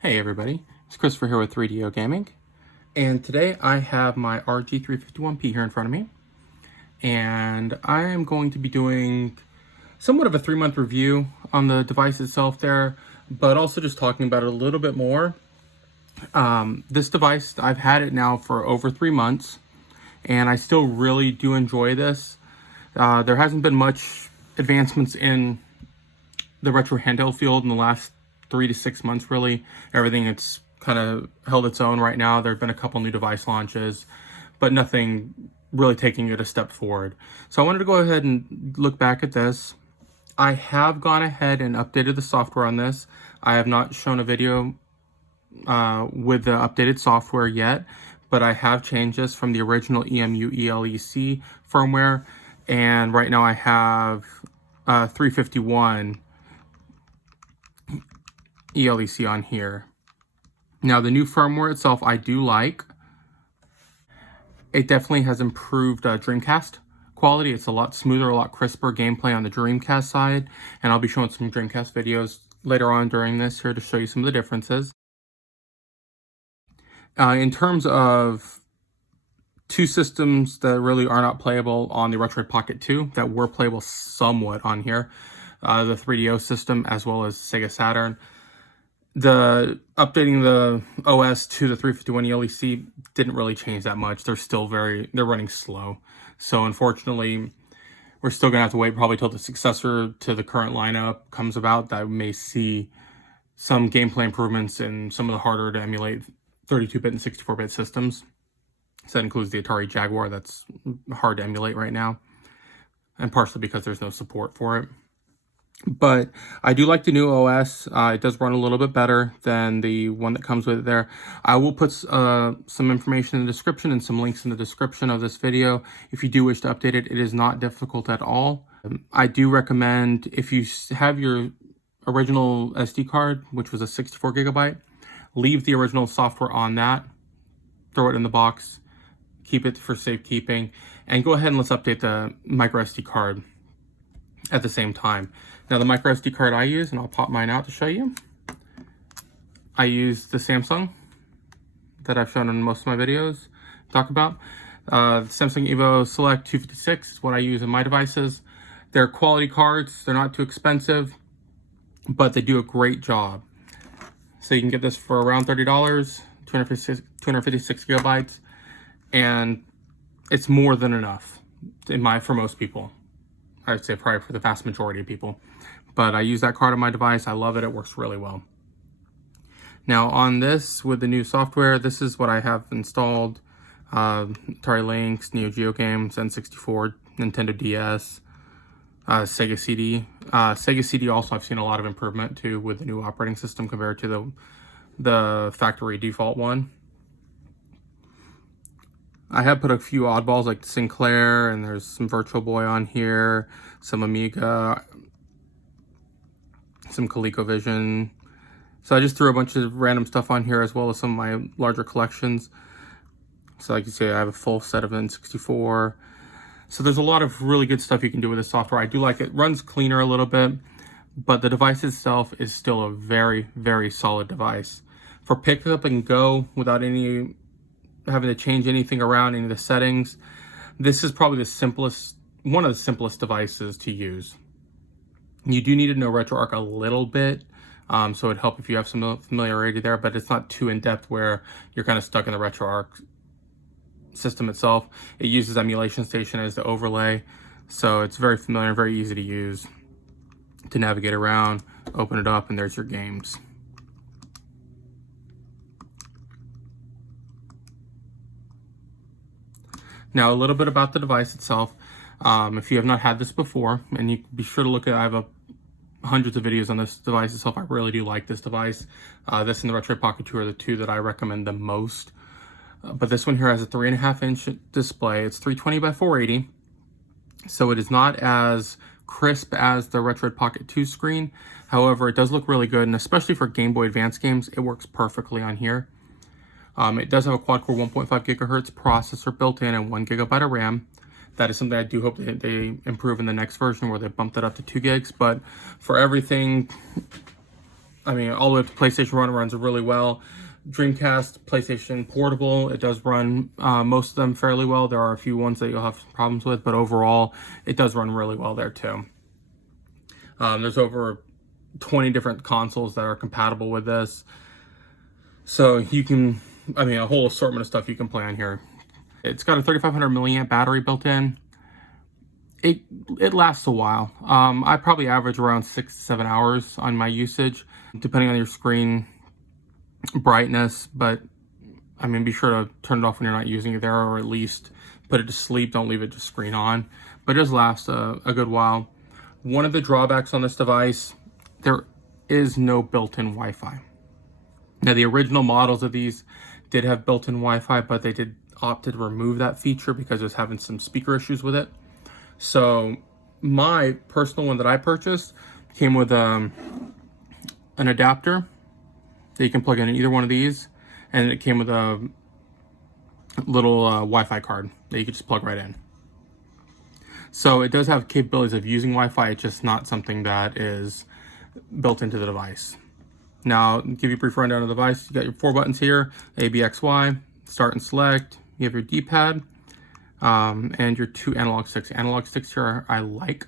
Hey everybody, it's Christopher here with 3DO Gaming, and today I have my RG351P here in front of me, and I am going to be doing somewhat of a 3-month review on the device itself there, but also just talking about it a little bit more. This device, I've had it now for over 3 months, and I still really do enjoy this. There hasn't been much advancements in the retro handheld field in the last 3 to 6 months, really. Everything it's kind of held its own right now. There have been a couple new device launches, but nothing really taking it a step forward. So I wanted to go ahead and look back at this. I have gone ahead and updated the software on this. I have not shown a video with the updated software yet, but I have changed this from the original EMU ELEC firmware, and right now I have 351 ELEC on here. Now the new firmware itself I do like. It definitely has improved Dreamcast quality. It's a lot smoother, a lot crisper gameplay on the Dreamcast side, and I'll be showing some Dreamcast videos later on during this here to show you some of the differences. In terms of two systems that really are not playable on the Retroid Pocket 2 that were playable somewhat on here, the 3DO system as well as Sega Saturn. The updating the OS to the 351 ELEC didn't really change that much. They're still they're running slow. So unfortunately, we're still gonna have to wait probably till the successor to the current lineup comes about. That we may see some gameplay improvements in some of the harder to emulate 32-bit and 64-bit systems. So that includes the Atari Jaguar, that's hard to emulate right now, and partially because there's no support for it. But I do like the new OS. It does run a little bit better than the one that comes with it there. I will put some information in the description and some links in the description of this video. If you do wish to update it, it is not difficult at all. I do recommend, if you have your original SD card, which was a 64 gigabyte, leave the original software on that, throw it in the box, keep it for safekeeping, and go ahead and let's update the microSD card at the same time. Now the microSD card I use, and I'll pop mine out to show you. I use the Samsung that I've shown in most of my videos talk about. The Samsung Evo Select 256 is what I use in my devices. They're quality cards, they're not too expensive, but they do a great job. So you can get this for around $30, 256 gigabytes, and it's more than enough for most people. I would say probably for the vast majority of people. But I use that card on my device. I love it. It works really well. Now on this, with the new software, this is what I have installed. Atari Lynx, Neo Geo games, N64, Nintendo DS, Sega CD. Sega CD also I've seen a lot of improvement too with the new operating system compared to the factory default one. I have put a few oddballs like Sinclair, and there's some Virtual Boy on here, some Amiga, some ColecoVision. So I just threw a bunch of random stuff on here as well as some of my larger collections. So like you see, I have a full set of N64. So there's a lot of really good stuff you can do with this software. I do like it. It runs cleaner a little bit, but the device itself is still a very, very solid device. For pick up and go without having to change anything around, any of the settings, this is probably one of the simplest devices to use. You do need to know RetroArch a little bit, so it'd help if you have some familiarity there, but it's not too in-depth where you're kind of stuck in the RetroArch system itself. It uses Emulation Station as the overlay, so it's very familiar and very easy to use to navigate around, open it up, and there's your games. Now, a little bit about the device itself. If you have not had this before, and you be sure to look at, I have hundreds of videos on this device itself. I really do like this device. This and the Retroid Pocket 2 are the two that I recommend the most. But this one here has a 3.5-inch display. It's 320 by 480. So it is not as crisp as the Retroid Pocket 2 screen. However, it does look really good, and especially for Game Boy Advance games, it works perfectly on here. It does have a quad-core 1.5 gigahertz processor built in and 1 gigabyte of RAM. That is something I do hope they improve in the next version where they bump that up to 2 gigs. But for everything I mean, all the way up to PlayStation Run, it runs really well. Dreamcast, PlayStation Portable, it does run most of them fairly well. There are a few ones that you'll have some problems with, but overall, it does run really well there too. There's over 20 different consoles that are compatible with this. So you can, I mean, a whole assortment of stuff you can play on here. It's got a 3500 milliamp battery built in. It lasts a while. I probably average around 6 to 7 hours on my usage, depending on your screen brightness, but I mean, be sure to turn it off when you're not using it there, or at least put it to sleep. Don't leave it just screen on, but it does last a good while. One of the drawbacks on this device, there is no built-in Wi-Fi. Now, the original models of these did have built-in Wi-Fi, but they did opted to remove that feature because it was having some speaker issues with it. So my personal one that I purchased came with an adapter that you can plug in either one of these, and it came with a little Wi-Fi card that you could just plug right in. So it does have capabilities of using Wi-Fi. It's just not something that is built into the device. Now, give you a brief rundown of the device. You got your 4 buttons here: A, B, X, Y, start and select. You have your D-pad, and your 2 analog sticks. Analog sticks here I like.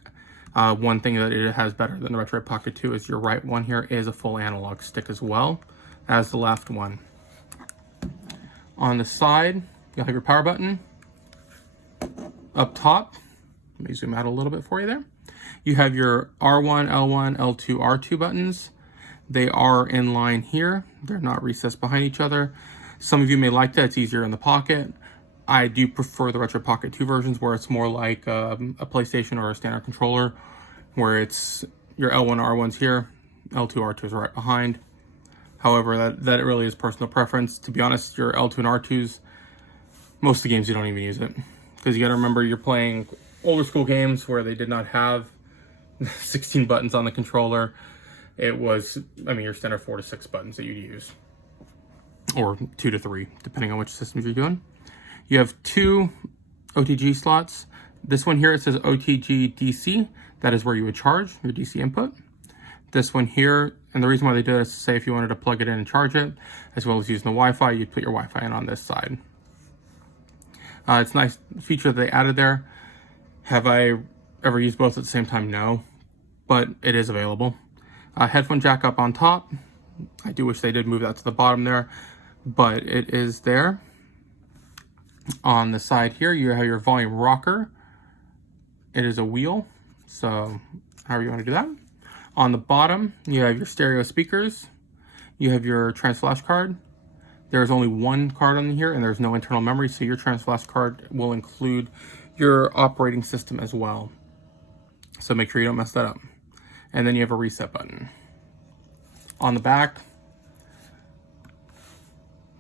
One thing that it has better than the Retroid Pocket 2 is your right one here is a full analog stick as well as the left one. On the side, you'll have your power button. Up top, let me zoom out a little bit for you there. You have your R1, L1, L2, R2 buttons. They are in line here. They're not recessed behind each other. Some of you may like that. It's easier in the pocket. I do prefer the Retroid Pocket 2 versions where it's more like a PlayStation or a standard controller, where it's your L1, R1's here, L2, R2 is right behind. However, that really is personal preference. To be honest, your L2 and R2s, most of the games you don't even use it. Because you gotta remember you're playing older school games where they did not have 16 buttons on the controller. It was, I mean, your standard 4 to 6 buttons that you'd use. Or 2 to 3, depending on which systems you're doing. You have 2 OTG slots. This one here, it says OTG DC. That is where you would charge your DC input. This one here, and the reason why they do it is to say if you wanted to plug it in and charge it, as well as using the Wi-Fi, you'd put your Wi-Fi in on this side. It's a nice feature that they added there. Have I ever used both at the same time? No, but it is available. Headphone jack up on top. I do wish they did move that to the bottom there, but it is there. On the side here, you have your volume rocker. It is a wheel, so however you want to do that. On the bottom, you have your stereo speakers. You have your trans flash card. There's only one card on here, and there's no internal memory, so your trans flash card will include your operating system as well. So make sure you don't mess that up. And then you have a reset button. On the back,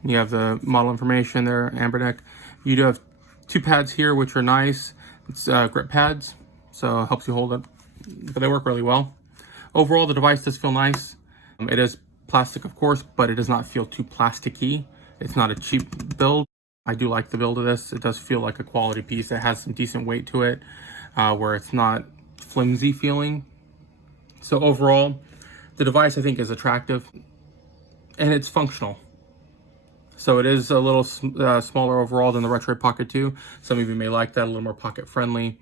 you have the model information there, Anbernic. You do have 2 pads here, which are nice. It's grip pads, so it helps you hold it, but they work really well. Overall, the device does feel nice. It is plastic, of course, but it does not feel too plasticky. It's not a cheap build. I do like the build of this. It does feel like a quality piece. It has some decent weight to it, where it's not flimsy feeling. So overall, the device I think is attractive, and it's functional. So it is a little smaller overall than the Retroid Pocket 2. Some of you may like that, a little more pocket friendly.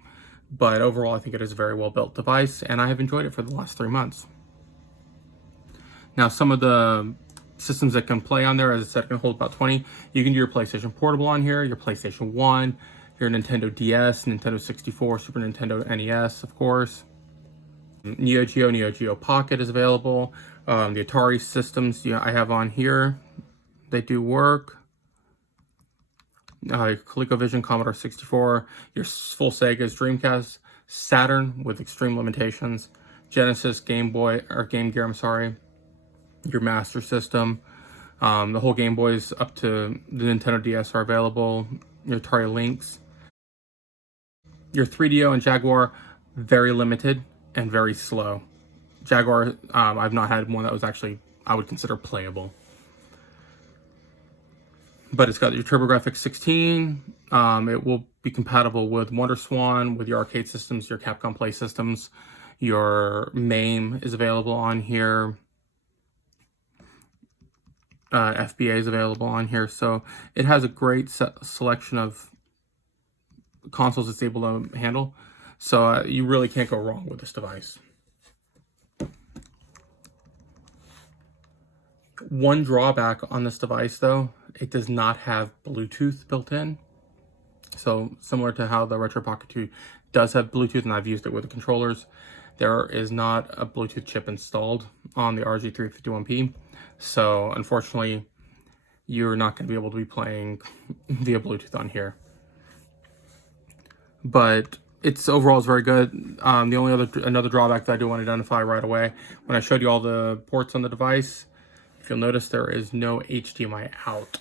But overall, I think it is a very well built device, and I have enjoyed it for the last 3 months. Now, some of the systems that can play on there, as I said, can hold about 20. You can do your PlayStation Portable on here, your PlayStation 1, your Nintendo DS, Nintendo 64, Super Nintendo NES, of course. Neo Geo Pocket is available. The Atari systems I have on here, they do work. ColecoVision, Commodore 64, your full Sega's, Dreamcast, Saturn with extreme limitations, Genesis, Game Boy, or Game Gear, I'm sorry, your Master System, the whole Game Boys up to the Nintendo DS are available, your Atari Lynx. Your 3DO and Jaguar, very limited and very slow. Jaguar, I've not had one that was actually, I would consider playable. But it's got your TurboGrafx 16. It will be compatible with WonderSwan, with your arcade systems, your Capcom Play systems. Your MAME is available on here. FBAs available on here, so it has a great selection of consoles it's able to handle. So you really can't go wrong with this device. One drawback on this device, though, it does not have Bluetooth built in. So similar to how the Retro Pocket 2 does have Bluetooth, and I've used it with the controllers, there is not a Bluetooth chip installed on the RG351P. So unfortunately, you're not going to be able to be playing via Bluetooth on here. But it's overall is very good. The only another drawback that I do want to identify right away, when I showed you all the ports on the device, if you'll notice, there is no HDMI out.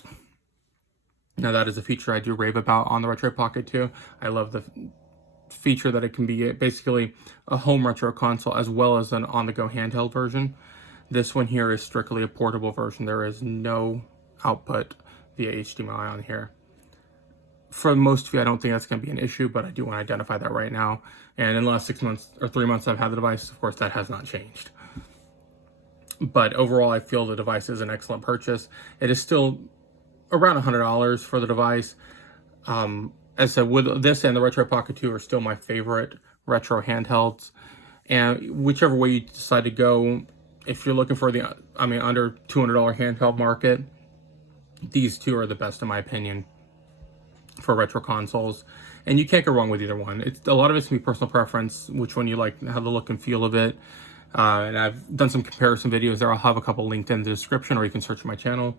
Now that is a feature I do rave about on the Retro Pocket 2. I love the feature that it can be basically a home retro console as well as an on-the-go handheld version. This one here is strictly a portable version. There is no output via HDMI on here. For most of you, I don't think that's going to be an issue, but I do want to identify that right now. And in the last 6 months or 3 months I've had the device, of course, that has not changed. But overall, I feel the device is an excellent purchase. It is still around $100 for the device. As I said, with this and the Retro Pocket 2 are still my favorite retro handhelds. And whichever way you decide to go, if you're looking for the, under $200 handheld market, these two are the best in my opinion for retro consoles. And you can't go wrong with either one. A lot of it's going to be personal preference, which one you like, how the look and feel of it. And I've done some comparison videos there. I'll have a couple linked in the description, or you can search my channel.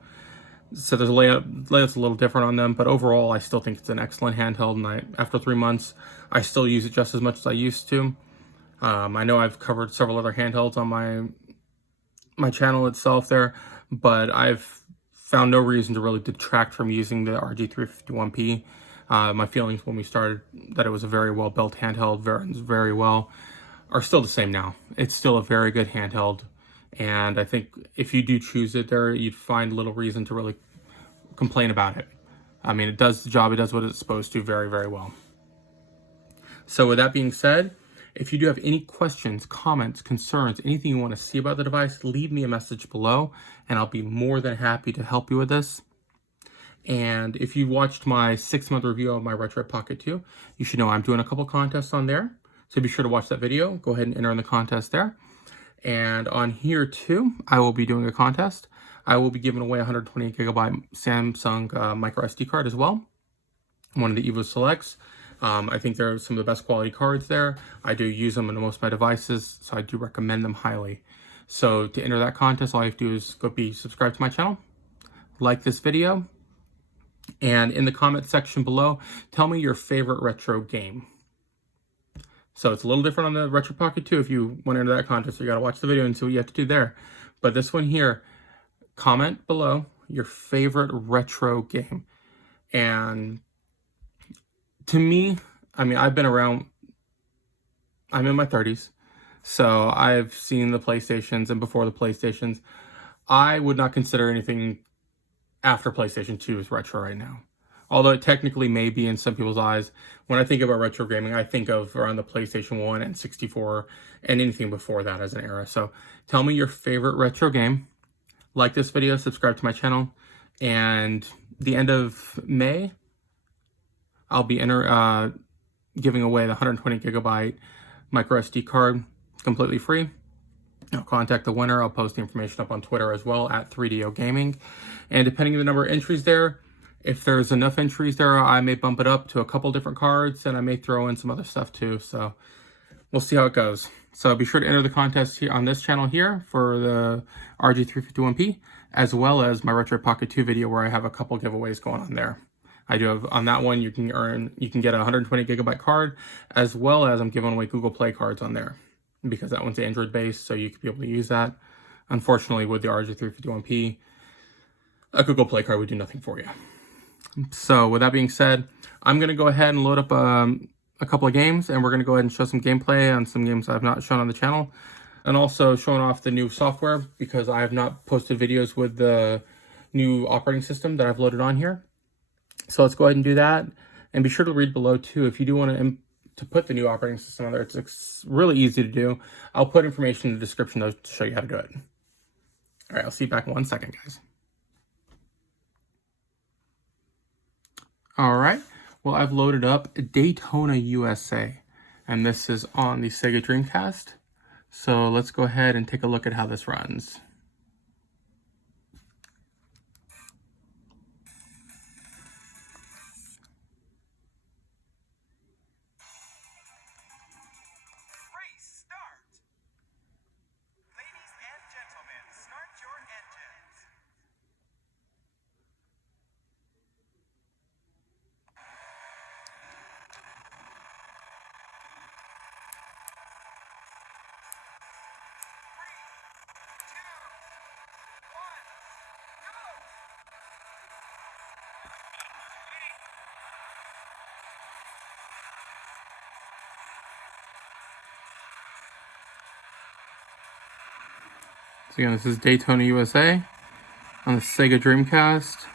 So there's layouts a little different on them, but overall I still think it's an excellent handheld, and after 3 months I still use it just as much as I used to. I know I've covered several other handhelds on my channel itself there, but I've found no reason to really detract from using the RG351P. My feelings when we started that it was a very well built handheld, very well, are still the same now. It's still a very good handheld. And I think if you do choose it there, you'd find little reason to really complain about it. It does the job, it does what it's supposed to very, very well. So with that being said, if you do have any questions, comments, concerns, anything you want to see about the device, leave me a message below, and I'll be more than happy to help you with this. And if you watched my 6-month review of my Retro Pocket 2, you should know I'm doing a couple contests on there. So be sure to watch that video. Go ahead and enter in the contest there. And on here too, I will be doing a contest. I will be giving away a 128 gigabyte Samsung microSD card as well. One of the Evo Selects. I think they're some of the best quality cards there. I do use them on most of my devices, so I do recommend them highly. So to enter that contest, all you have to do is go be subscribed to my channel, like this video, and in the comment section below, tell me your favorite retro game. So it's a little different on the Retro Pocket 2. If you want to enter that contest, you got to watch the video and see what you have to do there. But this one here, comment below your favorite retro game. And to me, I've been around, I'm in my 30s, so I've seen the PlayStations and before the PlayStations. I would not consider anything after PlayStation 2 as retro right now. Although it technically may be in some people's eyes. When I think about retro gaming, I think of around the PlayStation 1 and 64 and anything before that as an era. So tell me your favorite retro game. Like this video, subscribe to my channel. And the end of May, I'll be giving away the 120 gigabyte microSD card completely free. I'll contact the winner. I'll post the information up on Twitter as well at 3DO Gaming. And depending on the number of entries there, if there's enough entries there, I may bump it up to a couple different cards, and I may throw in some other stuff too. So we'll see how it goes. So be sure to enter the contest here on this channel here for the RG351P, as well as my Retro Pocket 2 video where I have a couple giveaways going on there. I do have on that one, you can get a 120 gigabyte card, as well as I'm giving away Google Play cards on there because that one's Android based, so you could be able to use that. Unfortunately, with the RG351P, a Google Play card would do nothing for you. So with that being said, I'm going to go ahead and load up a couple of games, and we're going to go ahead and show some gameplay on some games I've not shown on the channel, and also showing off the new software because I have not posted videos with the new operating system that I've loaded on here. So let's go ahead and do that, and be sure to read below too if you do want to put the new operating system on there. It's really easy to do. I'll put information in the description to show you how to do it. All right, I'll see you back in 1 second, guys. All right, well, I've loaded up Daytona USA, and this is on the Sega Dreamcast. So let's go ahead and take a look at how this runs. So again, this is Daytona USA on the Sega Dreamcast.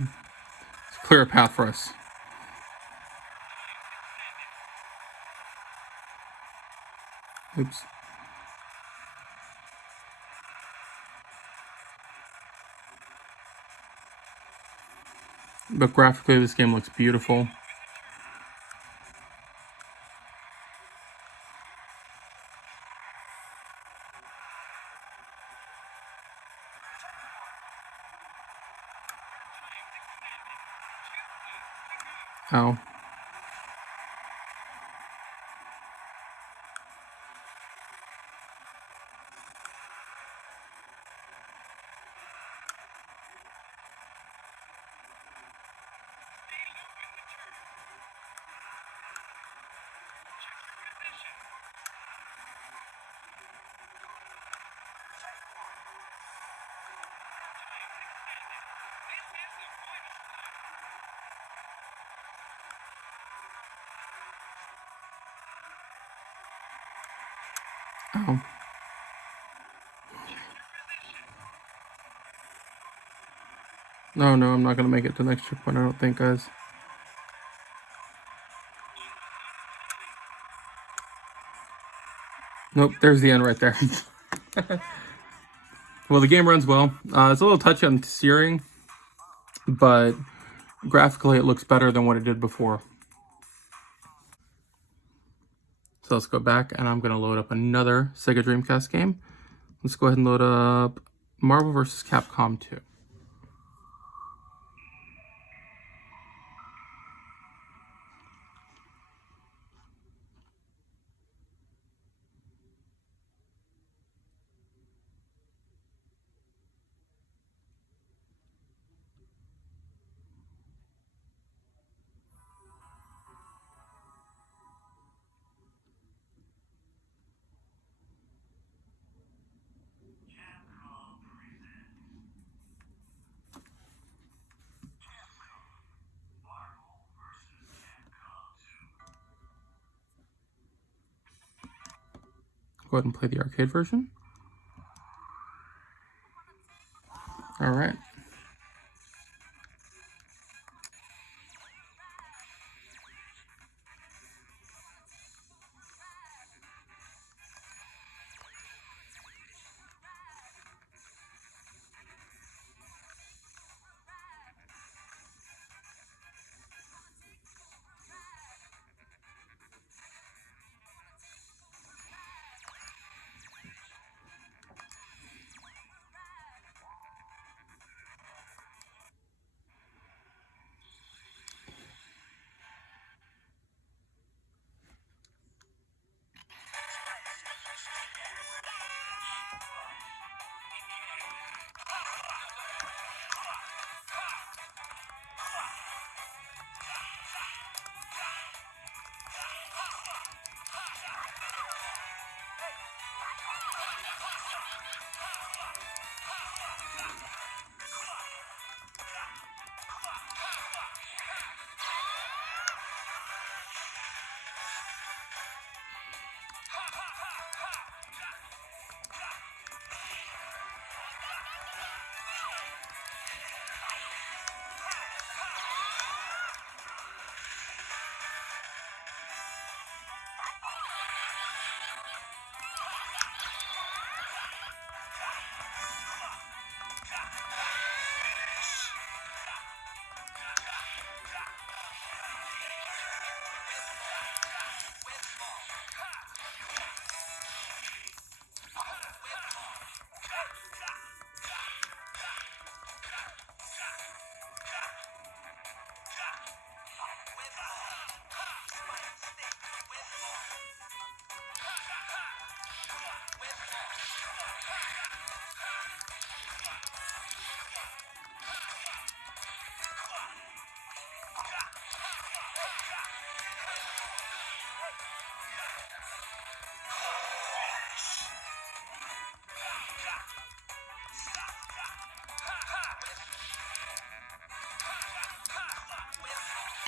Let's clear a path for us. Oops. But graphically, this game looks beautiful. Oh. Oh. No, I'm not going to make it to the next checkpoint, I don't think, guys. Nope, there's the end right there. Well, the game runs well. It's a little touchy on steering, but graphically it looks better than what it did before. So let's go back, and I'm going to load up another Sega Dreamcast game. Let's go ahead and load up Marvel vs. Capcom 2. Go ahead and play the arcade version. All right.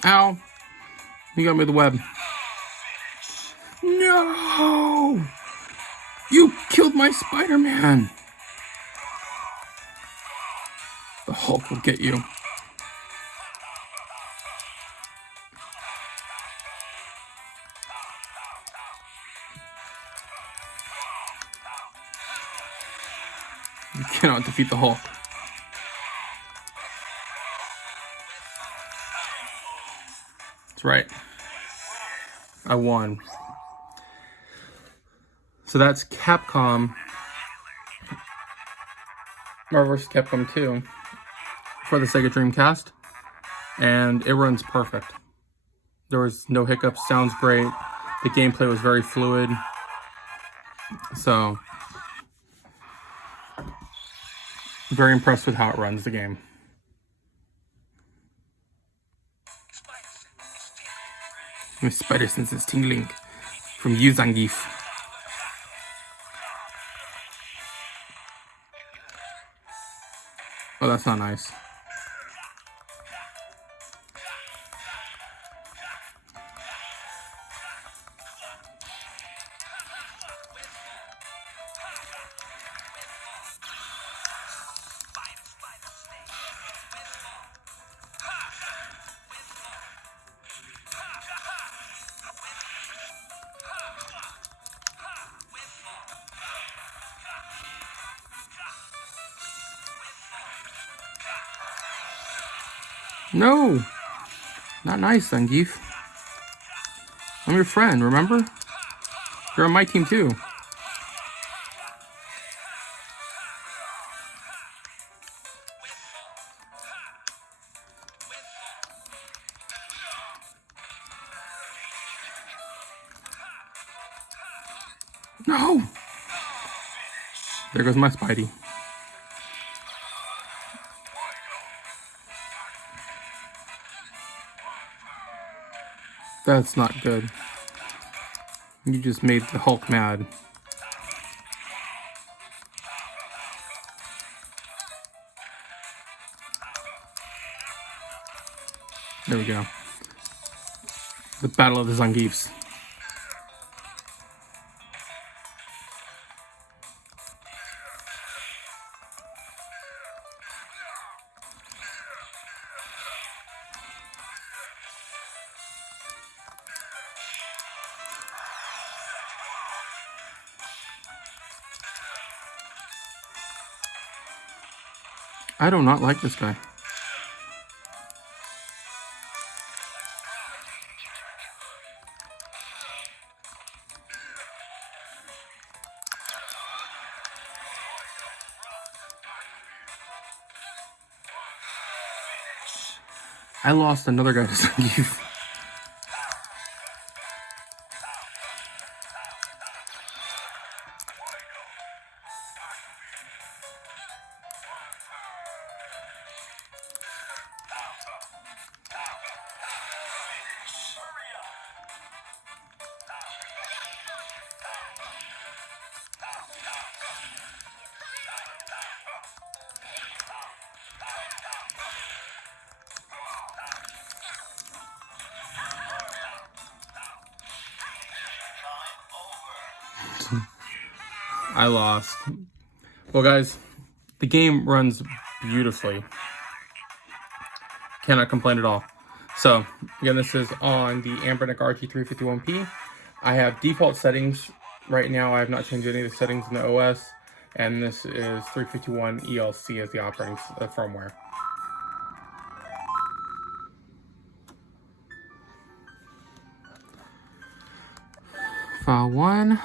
Ow! You got me the web. No! You killed my Spider-Man! The Hulk will get you. You cannot defeat the Hulk. That's right. I won. So that's Capcom Marvel vs. Capcom 2 for the Sega Dreamcast. And it runs perfect. There was no hiccups, sounds great. The gameplay was very fluid. So, very impressed with how it runs the game. My spider sense is tingling from you, Zangief. Oh, that's not nice. No! Not nice, Zangief. I'm your friend, remember? You're on my team too. No! There goes my Spidey. That's not good. You just made the Hulk mad. There we go. The Battle of the Zangiefs. I do not like this guy. I lost another guy to Zangief. I lost. Well, guys, the game runs beautifully. Cannot complain at all. So, again, this is on the Anbernic RG351P. I have default settings right now. I have not changed any of the settings in the OS. And this is 351 ELC as the operating firmware. File 1.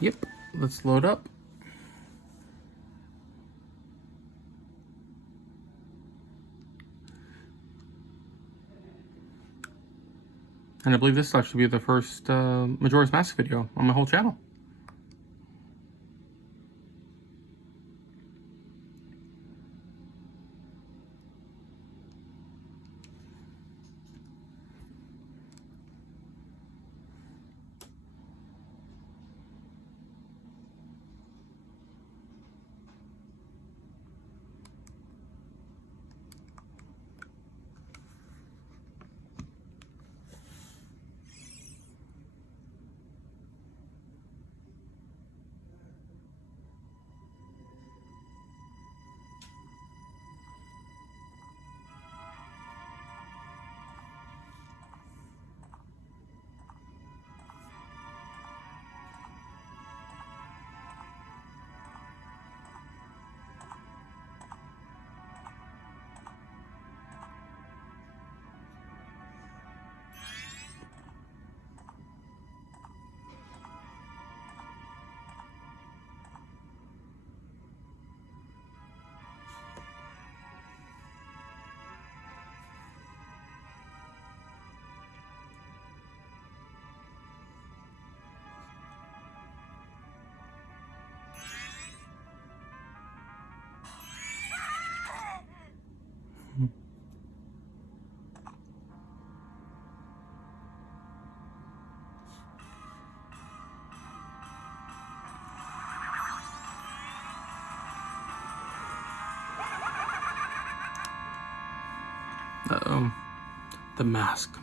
Yep, let's load up. And I believe this will actually be the first Majora's Mask video on my whole channel. Uh-oh. The mask.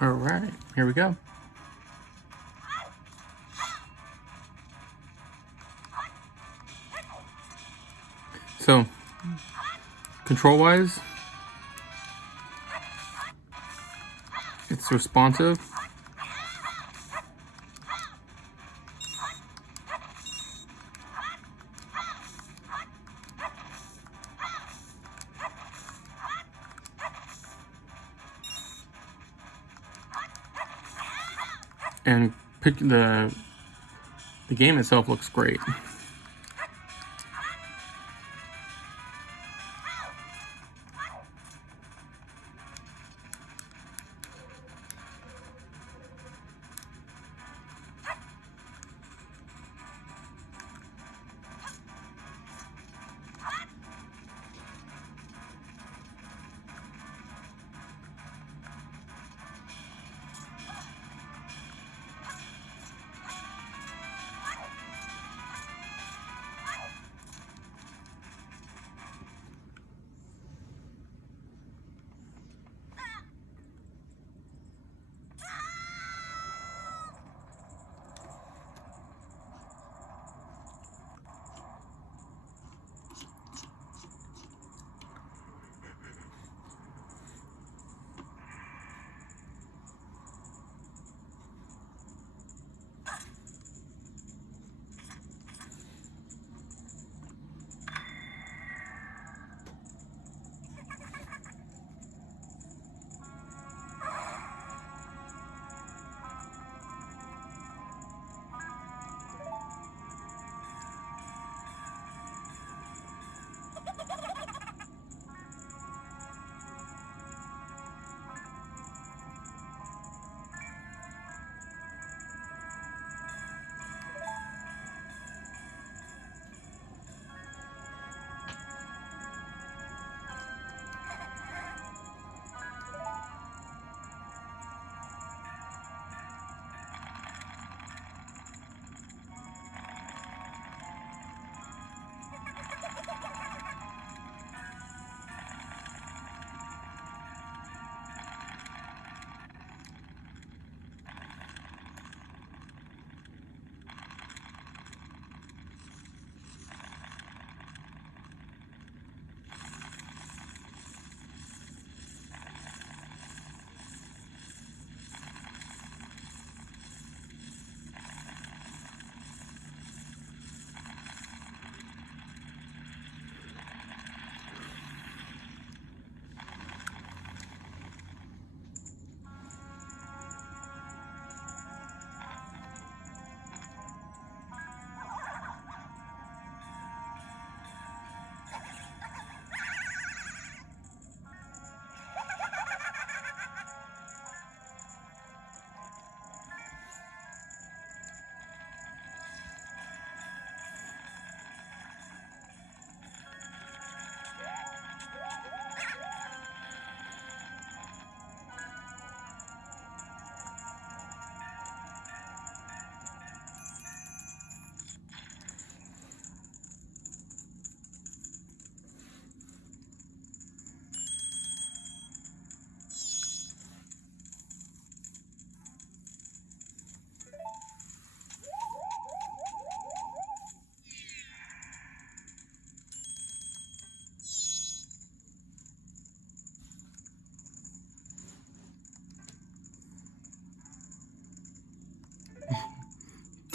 All right, here we go. So, control-wise, it's responsive. And the game itself looks great.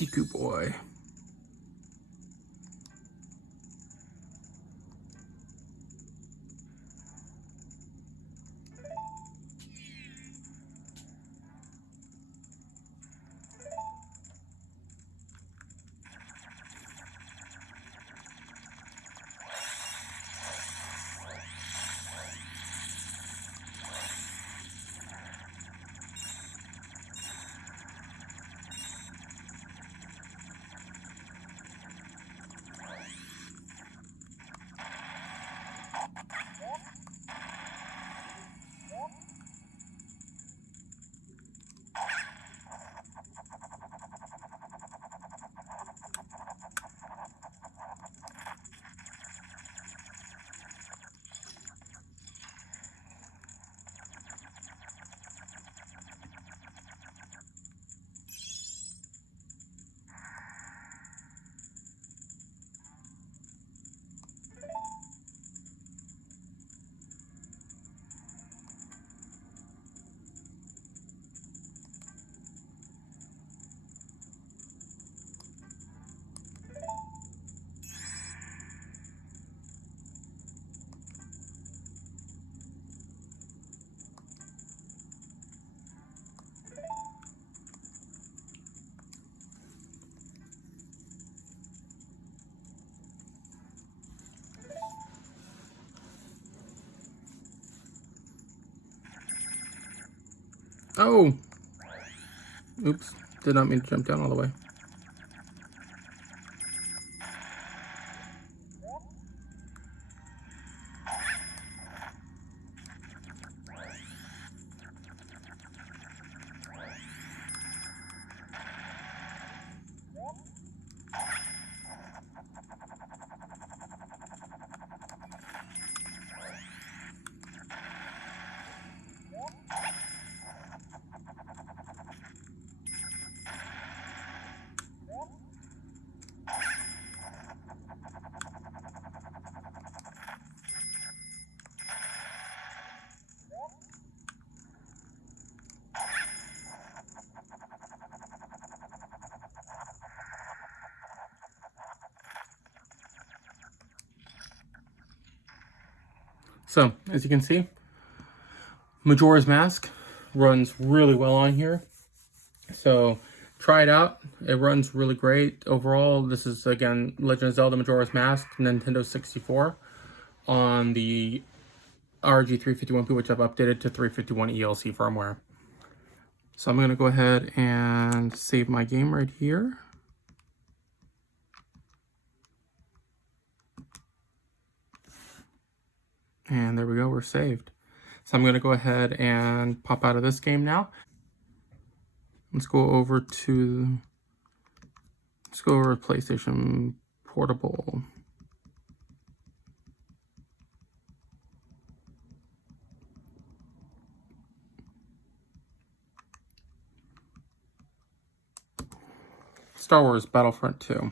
Miku boy. Oh! Oops. Did not mean to jump down all the way. So, as you can see, Majora's Mask runs really well on here. So, try it out. It runs really great. Overall, this is, again, Legend of Zelda Majora's Mask, Nintendo 64, on the RG351P, which I've updated to 351 ELC firmware. So I'm going to go ahead and save my game right here. And there we go, we're saved. So I'm going to go ahead and pop out of this game now. Let's go over to PlayStation Portable. Star Wars Battlefront 2.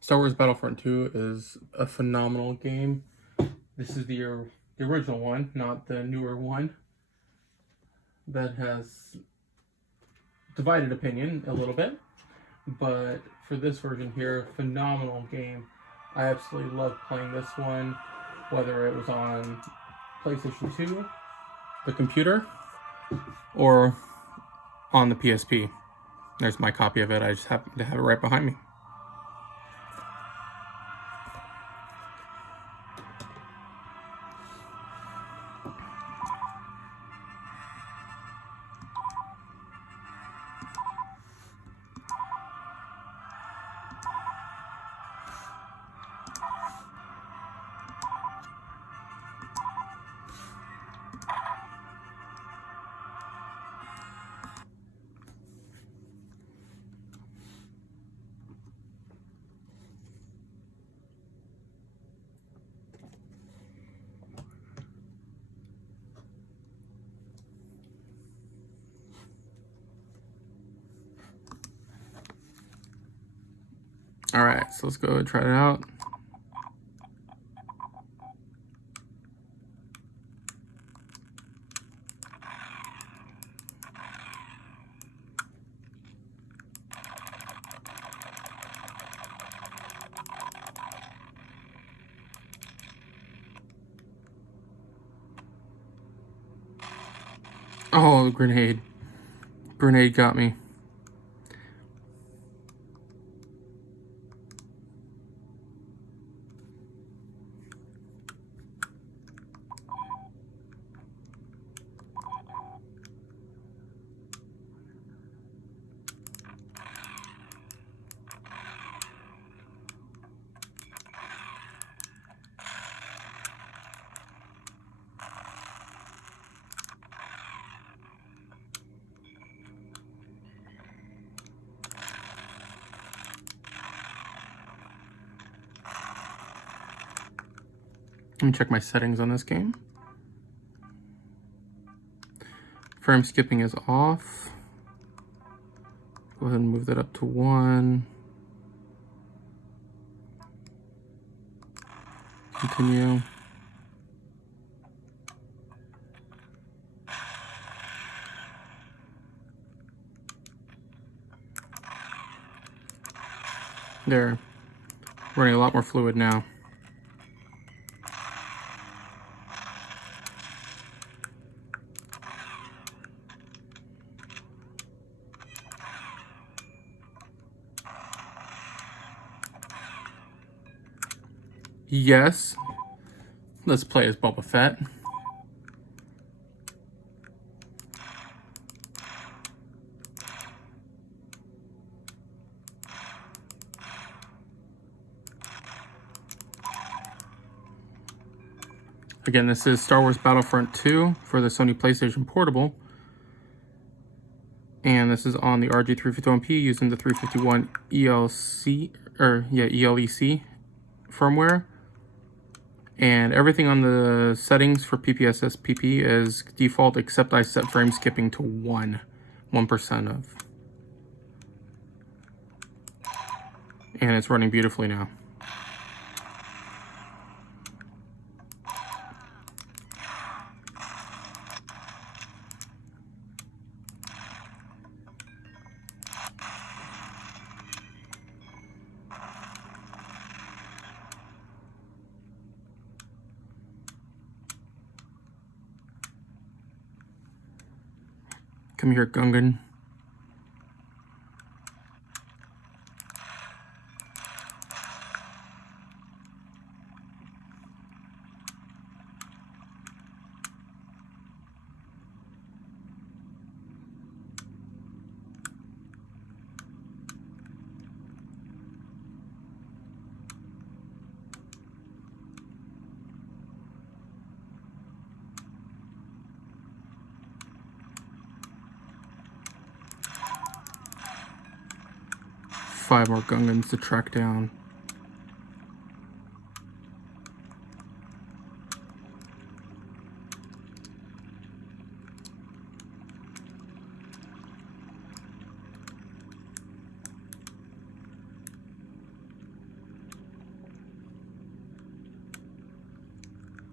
Star Wars Battlefront 2 is a phenomenal game. This is the original one, not the newer one, that has divided opinion a little bit. But for this version here, phenomenal game. I absolutely love playing this one, whether it was on PlayStation 2, the computer, or on the PSP. There's my copy of it. I just happen to have it right behind me. Alright, so let's go and try it out. Oh, grenade. Grenade got me. Let me check my settings on this game. Frame skipping is off. Go ahead and move that up to 1. Continue. There. Running a lot more fluid now. Yes. Let's play as Boba Fett. Again, this is Star Wars Battlefront 2 for the Sony PlayStation Portable. And this is on the RG351P using the 351 ELEC firmware. And everything on the settings for PPSS-PP is default, except I set frame skipping to 1% of. And it's running beautifully now. Come here, Gungan. Five more Gungans to track down.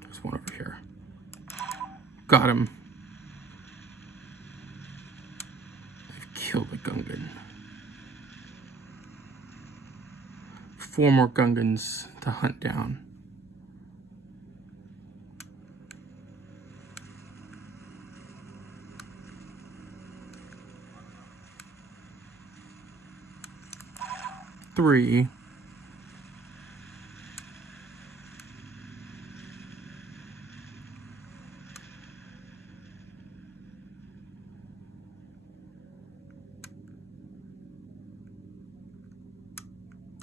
There's one over here. Got him. I've killed a Gungan. 4 more Gungans to hunt down. Three.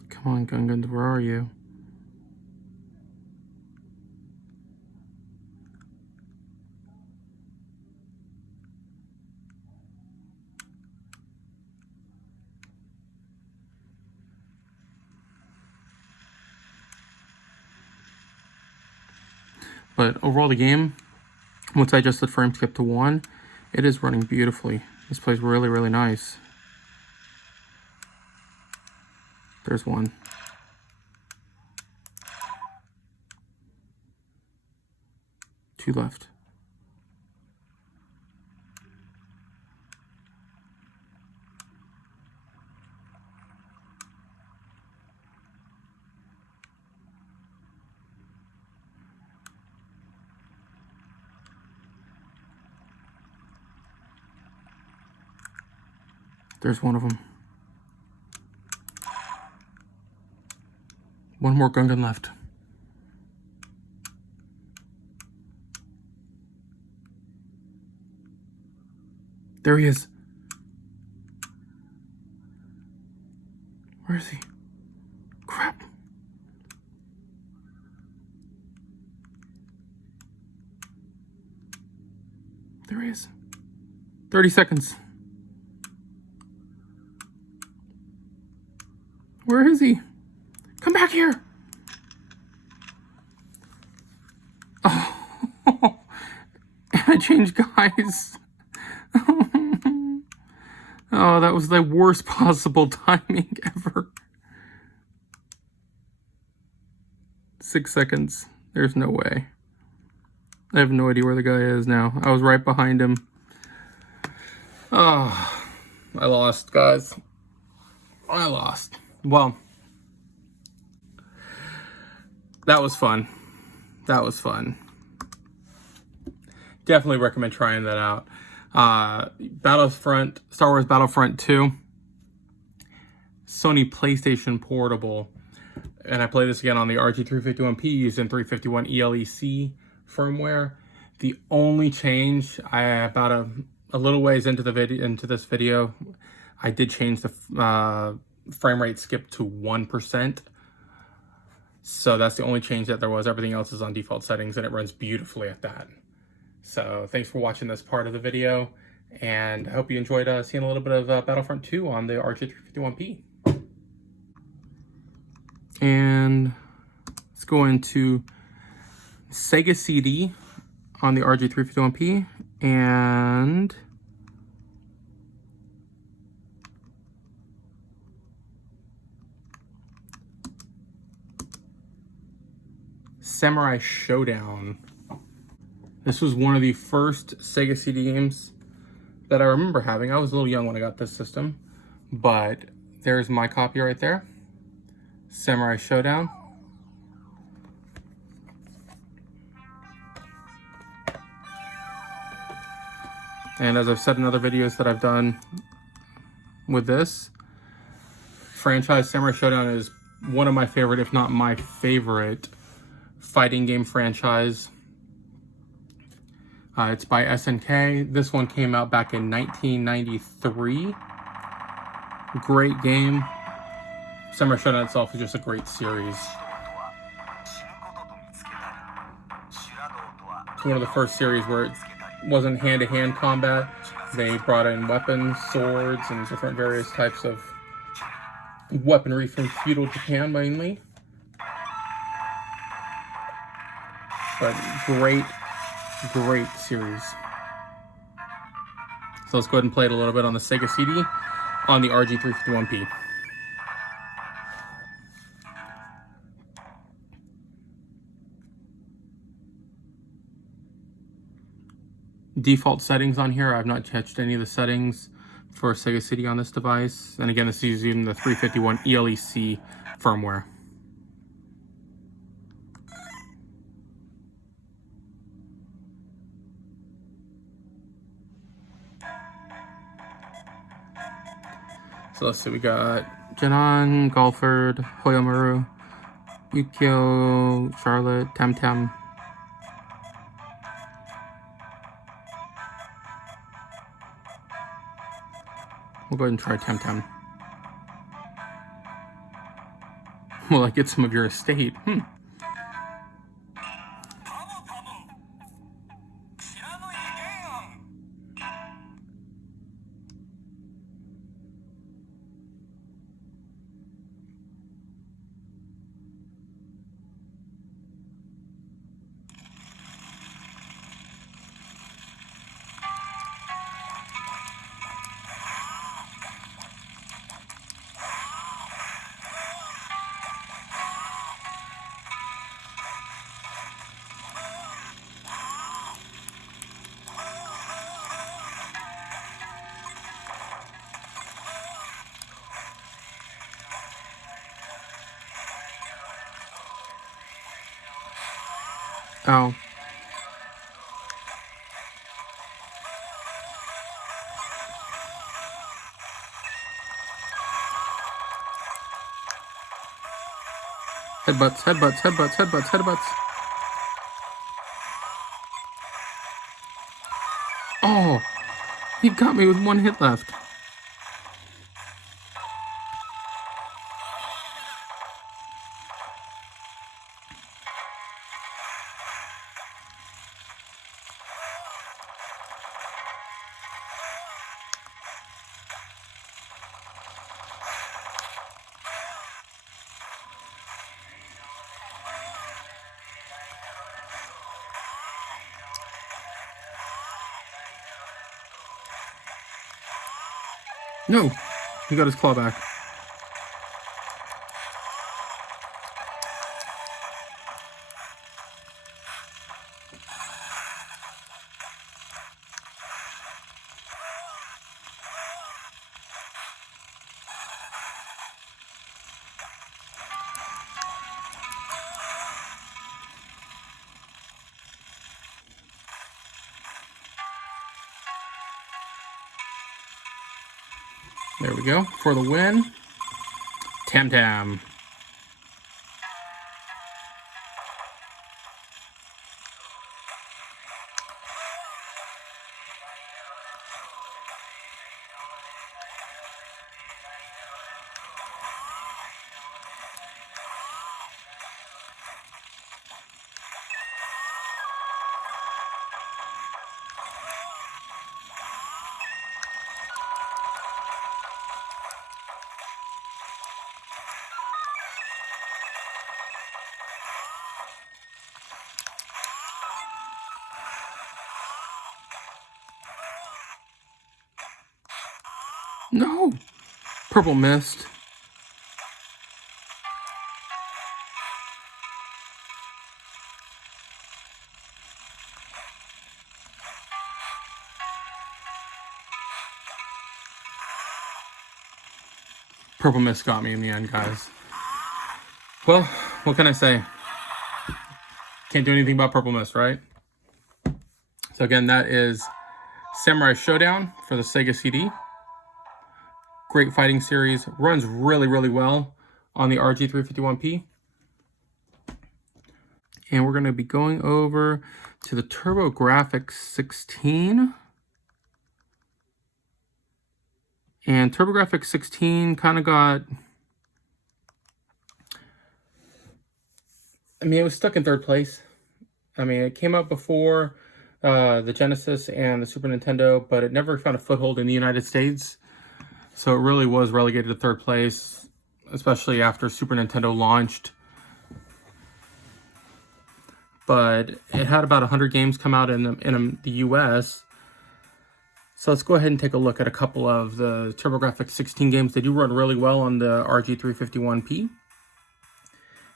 Come on, Gungans, where are you? But overall, the game, once I adjusted frame skip to 1, it is running beautifully. This plays really, really nice. There's one. Two left. There's one of them. One more Gungan left. There he is. Where is he? Crap. There he is. 30 seconds. Where is he? Come back here. Oh, I changed guys. Oh, that was the worst possible timing ever. 6 seconds. There's no way. I have no idea where the guy is now. I was right behind him. Oh, I lost, guys. I lost. Well, that was fun. That was fun. Definitely recommend trying that out. Battlefront, Star Wars Battlefront 2, Sony PlayStation Portable, and I play this again on the RG351P using 351 ELEC firmware. The only change, about a little ways into this video, I did change the frame rate skip to 1%. So that's the only change that there was. Everything else is on default settings and it runs beautifully at that. So thanks for watching this part of the video, and I hope you enjoyed seeing a little bit of Battlefront 2 on the RG351P. And let's go into Sega CD on the RG351P, and Samurai Shodown. This was one of the first Sega CD games that I remember having. I was a little young when I got this system, but there's my copy right there. Samurai Shodown. And as I've said in other videos that I've done with this franchise, Samurai Shodown is one of my favorite, if not my favorite, fighting game franchise. It's by SNK. This one came out back in 1993. Great game. Samurai Shodown itself is just a great series. It's one of the first series where it wasn't hand-to-hand combat. They brought in weapons, swords, and different various types of weaponry from feudal Japan mainly. But great series. So let's go ahead and play it a little bit on the Sega CD on the RG351P. Default settings on here, I've not touched any of the settings for Sega CD on this device. And again, this is using the 351 ELEC firmware. So let's see, we got Janan, Golford, Hoyomaru, Yukio, Charlotte, Temtem. We'll go ahead and try Temtem. Will I get some of your estate? Oh. Headbutts, headbutts, headbutts, headbutts, headbutts. Oh, he got me with one hit left. No, he got his claw back. There we go, for the win. Tam Tam. No! Purple missed. Purple mist got me in the end, guys. Well, what can I say? Can't do anything about purple mist, right? So again, that is Samurai Shodown for the Sega CD. Great fighting series. Runs really, really well on the RG351P. And we're going to be going over to the TurboGrafx 16. And TurboGrafx 16 kind of got... I mean, it was stuck in third place. I mean, it came out before the Genesis and the Super Nintendo, but it never found a foothold in the United States. So it really was relegated to third place, especially after Super Nintendo launched. But it had about 100 games come out in the US. So let's go ahead and take a look at a couple of the TurboGrafx 16 games. They do run really well on the RG351P.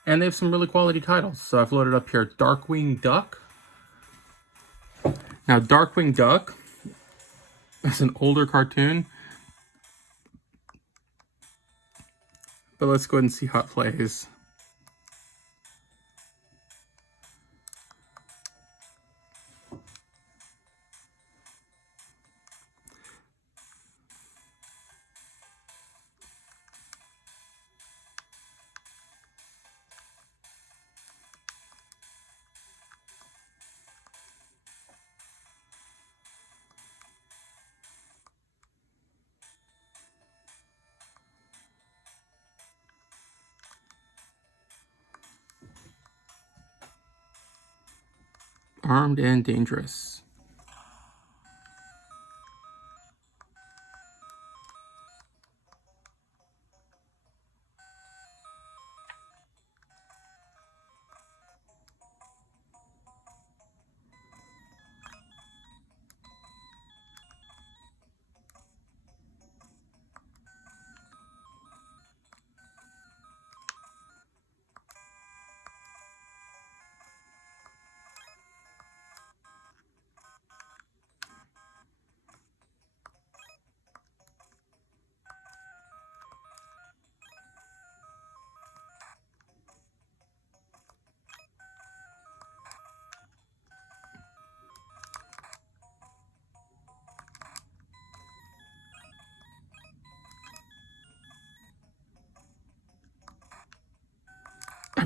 And they have some really quality titles. So I've loaded up here Darkwing Duck. Now, Darkwing Duck is an older cartoon. But let's go ahead and see how it plays. Armed and Dangerous.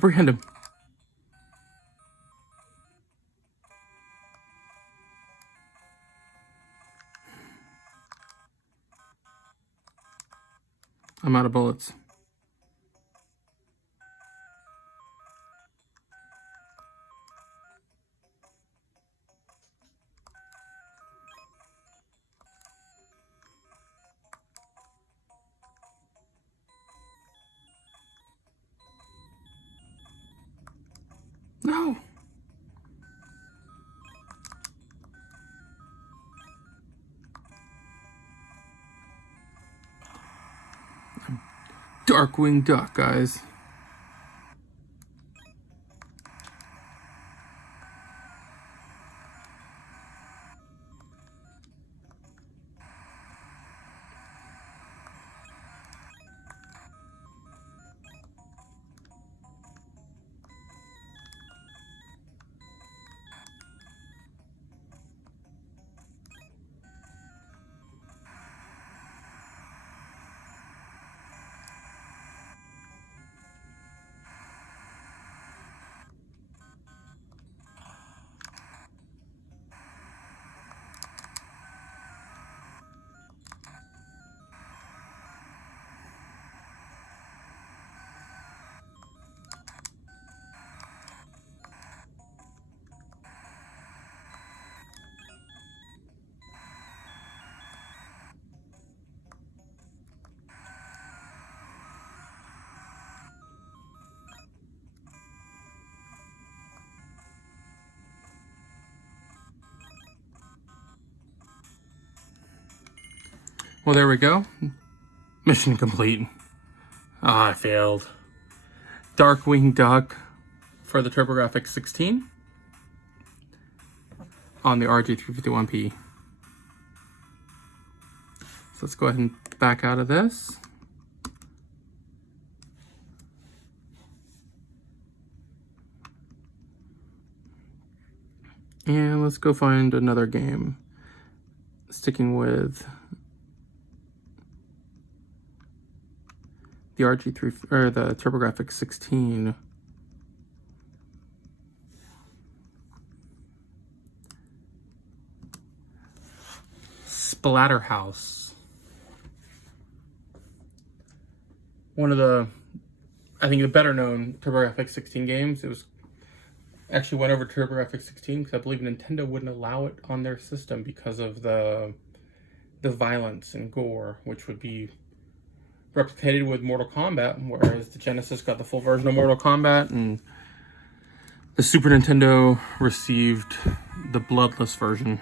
Apprehend him. I'm out of bullets. No. Darkwing Duck, guys. Well, there we go. Mission complete. Ah, I failed. Darkwing Duck for the TurboGrafx 16 on the RG351P. So let's go ahead and back out of this. And let's go find another game. Sticking with the RG3 or the TurboGrafx 16. Splatterhouse. One of the, I think, the better known TurboGrafx 16 games. It was actually went over to TurboGrafx 16 because I believe Nintendo wouldn't allow it on their system because of the violence and gore, which would be replicated with Mortal Kombat, whereas the Genesis got the full version of Mortal Kombat, and the Super Nintendo received the bloodless version.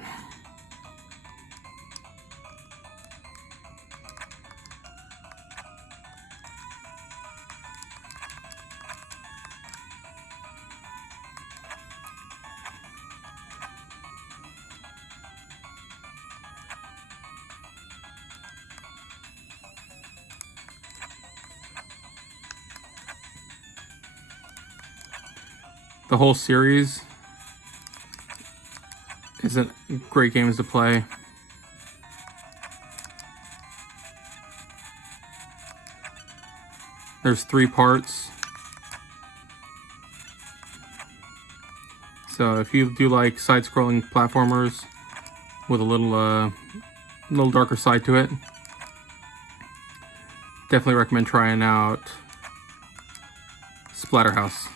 The whole series isn't great games to play. There's 3 parts. So if you do like side-scrolling platformers with a little darker side to it, definitely recommend trying out Splatterhouse.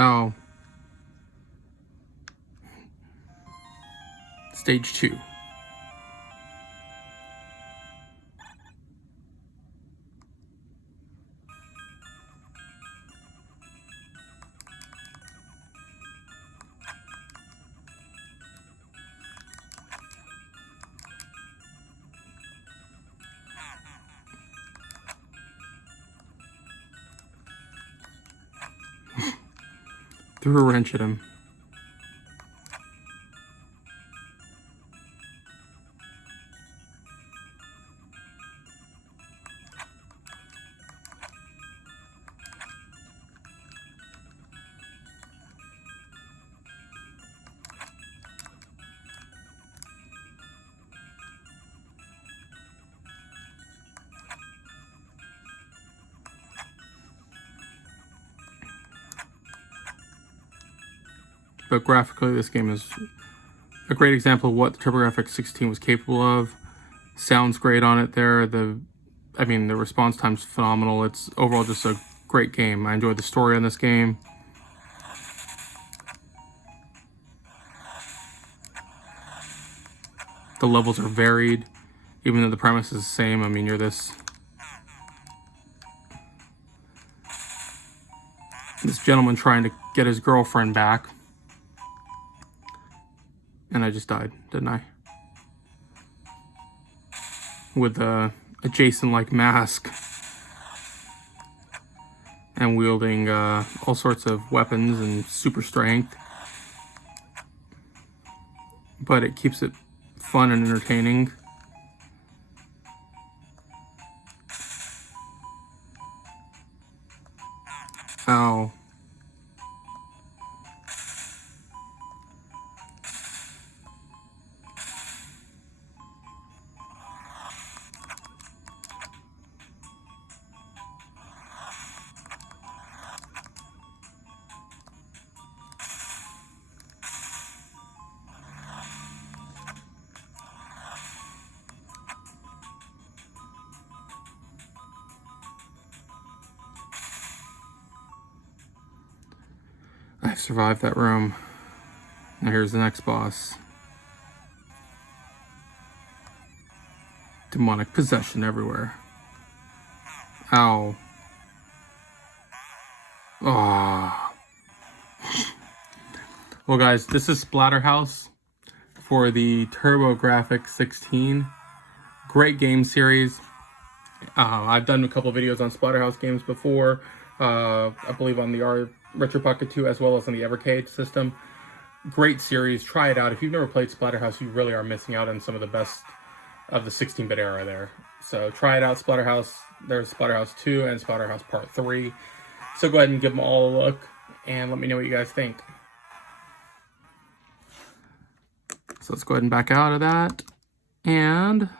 Oh. Stage 2. Threw a wrench at him. But graphically, this game is a great example of what the TurboGrafx 16 was capable of. Sounds great on it there. The response time's phenomenal. It's overall just a great game. I enjoyed the story on this game. The levels are varied, even though the premise is the same. I mean, you're this gentleman trying to get his girlfriend back. And I just died, didn't I? With a Jason-like mask. And wielding all sorts of weapons and super strength. But it keeps it fun and entertaining. Ow. I've survived that room. Now here's the next boss. Demonic possession everywhere. Ow. Oh. Well guys, this is Splatterhouse for the TurboGrafx 16. Great game series. I've done a couple videos on Splatterhouse games before. I believe on the Retro Pocket 2 as well as on the Evercade system. Great series. Try it out. If you've never played Splatterhouse, you really are missing out on some of the best of the 16-bit era there. So try it out, Splatterhouse. There's Splatterhouse 2 and Splatterhouse Part 3. So go ahead and give them all a look and let me know what you guys think. So let's go ahead and back out of that. And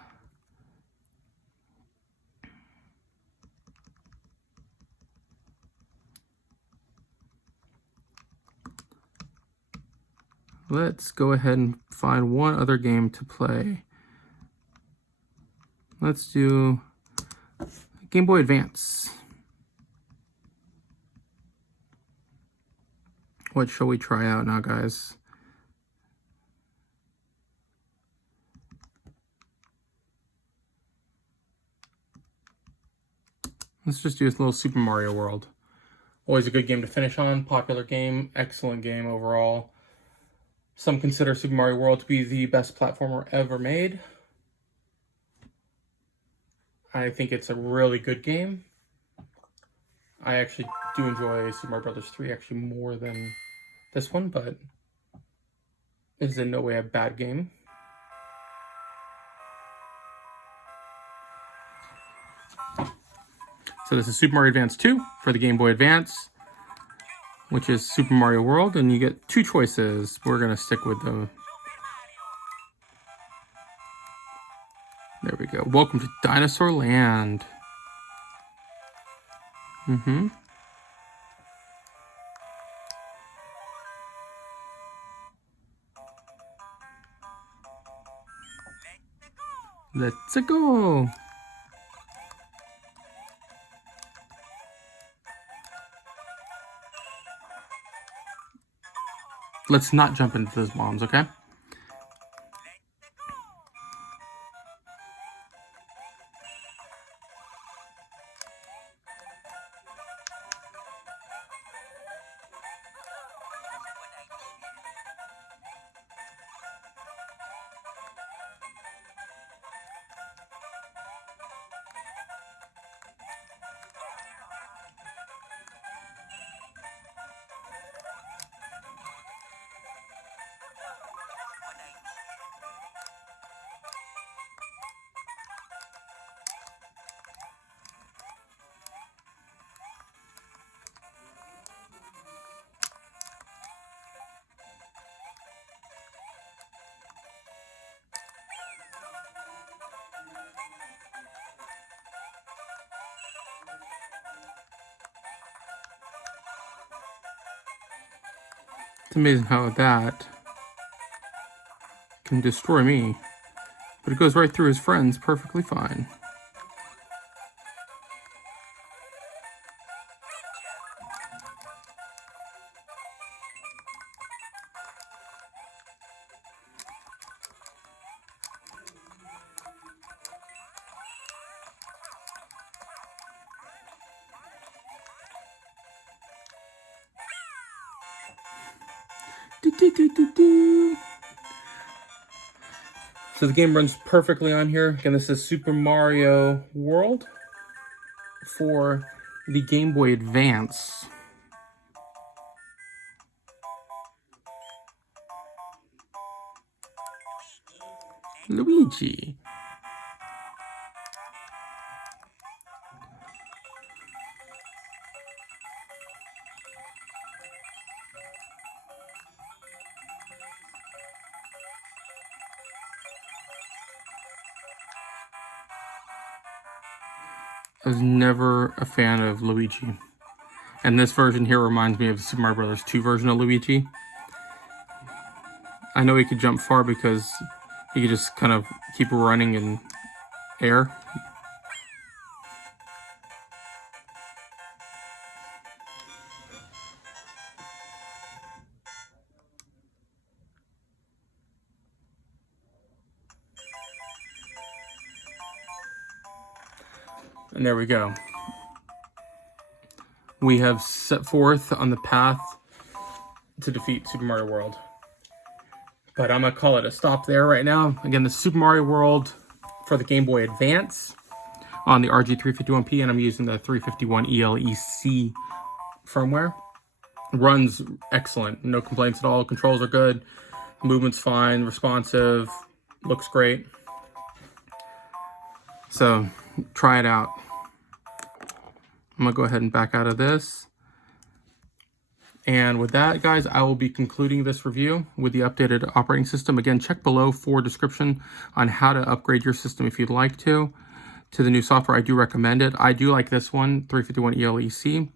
let's go ahead and find one other game to play. Let's do Game Boy Advance. What shall we try out now, guys? Let's just do this little Super Mario World. Always a good game to finish on. Popular game. Excellent game overall. Some consider Super Mario World to be the best platformer ever made. I think it's a really good game. I actually do enjoy Super Mario Bros. 3 actually more than this one, but it is in no way a bad game. So this is Super Mario Advance 2 for the Game Boy Advance, which is Super Mario World, and you get two choices. We're going to stick with the... There we go. Welcome to Dinosaur Land. Let's go. Let's not jump into those bombs, okay? It's amazing how that can destroy me. But it goes right through his friends perfectly fine. So the game runs perfectly on here. Again, this is Super Mario World for the Game Boy Advance. Luigi. I was never a fan of Luigi. And this version here reminds me of the Super Mario Bros. 2 version of Luigi. I know he could jump far because he could just kind of keep running in air. And there we go. We have set forth on the path to defeat Super Mario World. But I'm going to call it a stop there right now. Again, the Super Mario World for the Game Boy Advance on the RG351P, and I'm using the 351 ELEC firmware. Runs excellent. No complaints at all. Controls are good. Movement's fine. Responsive. Looks great. So, try it out. I'm going to go ahead and back out of this. And with that, guys, I will be concluding this review with the updated operating system. Again, check below for description on how to upgrade your system if you'd like to the new software. I do recommend it. I do like this one, 351 ELEC.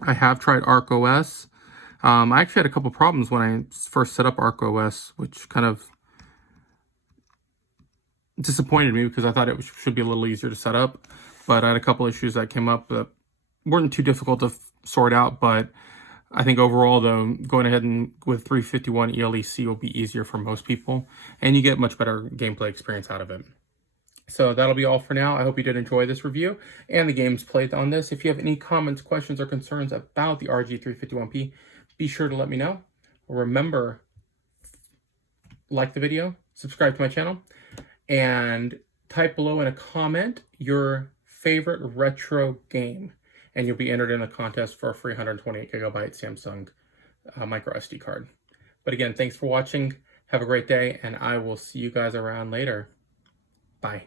I have tried ArcOS. I actually had a couple problems when I first set up ArcOS, which kind of disappointed me because I thought it should be a little easier to set up. But I had a couple issues that came up that weren't too difficult to sort out, but I think overall, though, going ahead and with 351 ELEC will be easier for most people, and you get much better gameplay experience out of it. So that'll be all for now. I hope you did enjoy this review and the games played on this. If you have any comments, questions, or concerns about the RG351P, be sure to let me know. Remember, like the video, subscribe to my channel, and type below in a comment your favorite retro game, and you'll be entered in a contest for a free 128 gigabyte Samsung microSD card. But again, thanks for watching. Have a great day, and I will see you guys around later. Bye.